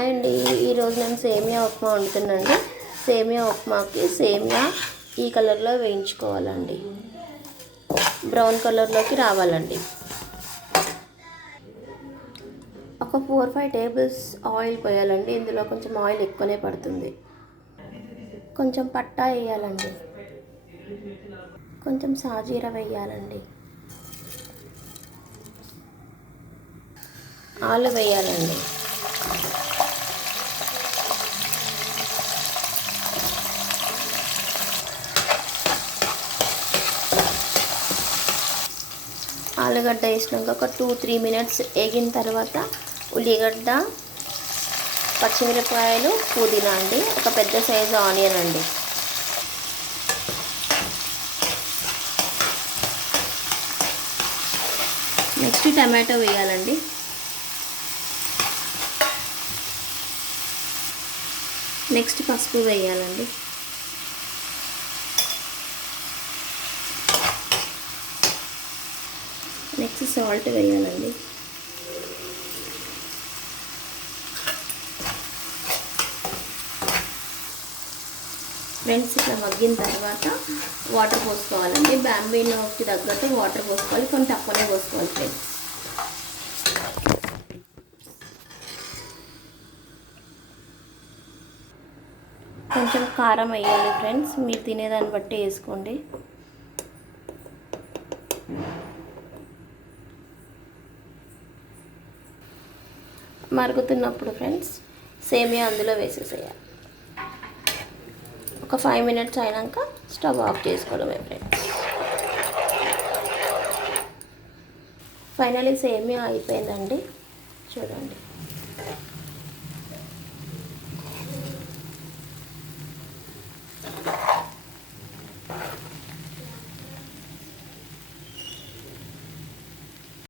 And ఈరోజు నేను సేమియా ఉప్మా వండుతున్నానండి. సేమియా ఉప్మాకి సేమియా ఈ కలర్లో వేయించుకోవాలండి, బ్రౌన్ కలర్లోకి రావాలండి. ఒక 4-5 టేబుల్స్ ఆయిల్ పోయాలండి. ఇందులో కొంచెం ఆయిల్ ఎక్కువనే పడుతుంది. కొంచెం పట్టా వేయాలండి, కొంచెం సాజీర వేయాలండి, ఆలు వేయాలండి. ఆలుగడ్డ వేసినాక ఒక 2-3 మినిట్స్ వేగిన తర్వాత ఉల్లిగడ్డ, పచ్చిమిరపకాయలు, పుదీనా అండి, ఒక పెద్ద సైజు ఆనియన్ అండి. నెక్స్ట్ టమాటో వేయాలండి. నెక్స్ట్ పసుపు వేయాలండి. నెక్స్ట్ సాల్ట్ వేయాలండి. ఫ్రెండ్స్ ఇట్లా మగ్గిన తర్వాత వాటర్ పోసుకోవాలండి. బ్యాంబీనోకి తగ్గట్టు వాటర్ పోసుకోవాలి, కొంచెం తక్కువనే పోసుకోవాలి ఫ్రెండ్స్. కొంచెం కారం వేయాలి ఫ్రెండ్స్, మీరు తినేదాన్ని బట్టి వేసుకోండి. మరుగుతున్నప్పుడు ఫ్రెండ్స్ సేమియా అందులో వేసేసేయాలి. ఒక 5 మినిట్స్ అయినాక స్టవ్ ఆఫ్ చేసుకోవడమే ఫ్రెండ్స్. ఫైనలీ సేమియా అయిపోయిందండి, చూడండి.